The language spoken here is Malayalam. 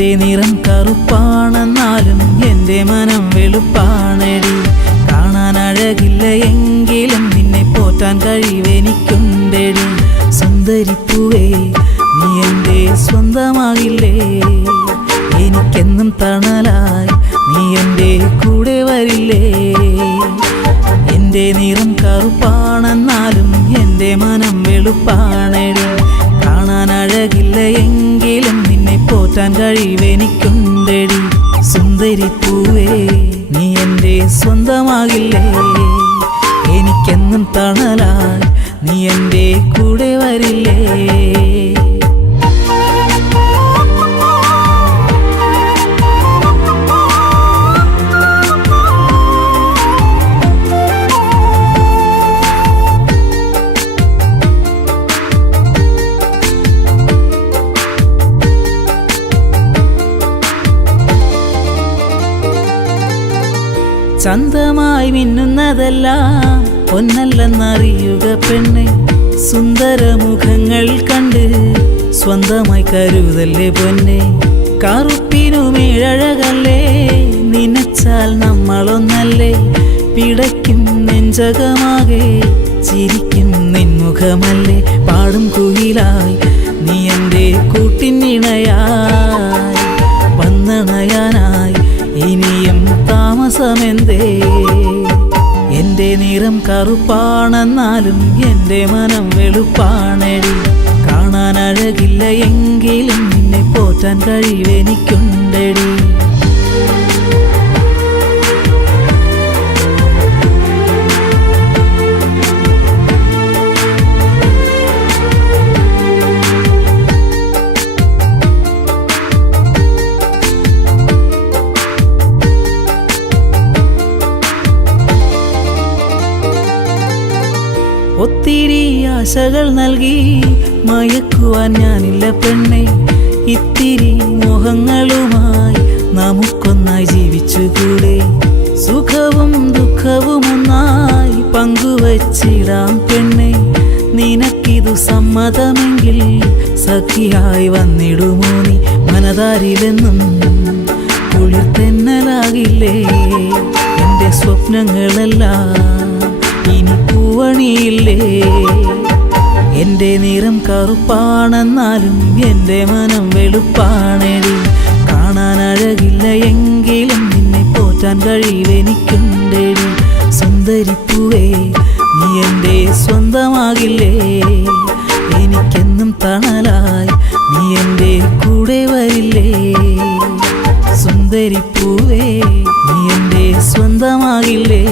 എൻ്റെ നിറം കറുപ്പാണെന്നാലും എൻ്റെ മനം വെളുപ്പാണെടി. കാണാൻ അഴകില്ല എങ്കിലും നിന്നെ പോറ്റാൻ കഴിവെനിക്കുണ്ടെടി. സുന്ദരിപ്പൂവേ നീ എൻ്റെ സ്വന്തമാകില്ലേ? എനിക്കെന്നും തണലായി നീ എൻ്റെ കൂടെ വരില്ലേ? എൻ്റെ നിറം കറുപ്പാണെന്നാലും എൻ്റെ മനം വെളുപ്പാണെടി. കാണാൻ അഴകില്ല എങ്കിലും നിന്നെ പോറ്റാൻ കഴിവെനിക്കുണ്ടെടി. സുന്ദരിപ്പൂവേ നീ എൻ്റെ സ്വന്തമാകില്ലേ? എനിക്കെന്നും തണലായി നീ എൻ്റെ കൂടെ വരില്ലേ? ചന്തമായി മിന്നുന്നതെല്ലാം പൊന്നല്ലെന്നറിയുക പെണ്ണെ. സുന്ദരമുഖങ്ങൾ കണ്ട് സ്വന്തമായി കരുതല്ലേ പൊന്നെ. കറുപ്പിനുമേഴഴകല്ലേ നനച്ചാൽ നമ്മളൊന്നല്ലേ? പിടയ്ക്കും നെഞ്ചകമാകെ ചിരിക്കും നിൻമുഖമല്ലേ? പാടും കുയിലായി നീ എൻ്റെ കൂട്ടിനിണയായി വന്നണയാനായി ഇനിയും താമസമെന്തേ? എൻ്റെ നിറം കറുപ്പാണെന്നാലും എൻ്റെ മനം വെളുപ്പാണെടി. കാണാൻ അഴകില്ല എങ്കിലും നിന്നെ പോറ്റാൻ കഴിവെനിക്കുണ്ടെടി. ഒത്തിരി ആശകൾ നൽകി മയക്കുവാൻ ഞാനില്ല പെണ്ണെ. ഇത്തിരി മോഹങ്ങളുമായി നമുക്കൊന്നായി ജീവിച്ചുകൂടെ? സുഖവും ദുഃഖവും ഒന്നായി പങ്കുവച്ചിടാം പെണ്ണെ. നിനക്കിതു സമ്മതമെങ്കിൽ സഖിയായി വന്നിടുമോ നീ? മനതാരിലെന്നും കുളിർത്തെന്നലാകില്ലേ? എൻ്റെ സ്വപ്നങ്ങളെല്ലാം ഇനി പൂവണിയില്ലേ? എൻ്റെ നിറം കറുപ്പാണെന്നാലും എൻ്റെ മനം വെളുപ്പാണെടി. കാണാൻ അഴകില്ല എങ്കിലും നിന്നെ പോറ്റാൻ കഴിവെനിക്കുണ്ടെടി. സുന്ദരിപ്പൂവേ നീ എൻ്റെ സ്വന്തമാകില്ലേ? എനിക്കെന്നും തണലായി നീ എൻ്റെ കൂടെ വരില്ലേ? സുന്ദരിപ്പൂവേ നീ എൻ്റെ സ്വന്തമാകില്ലേ?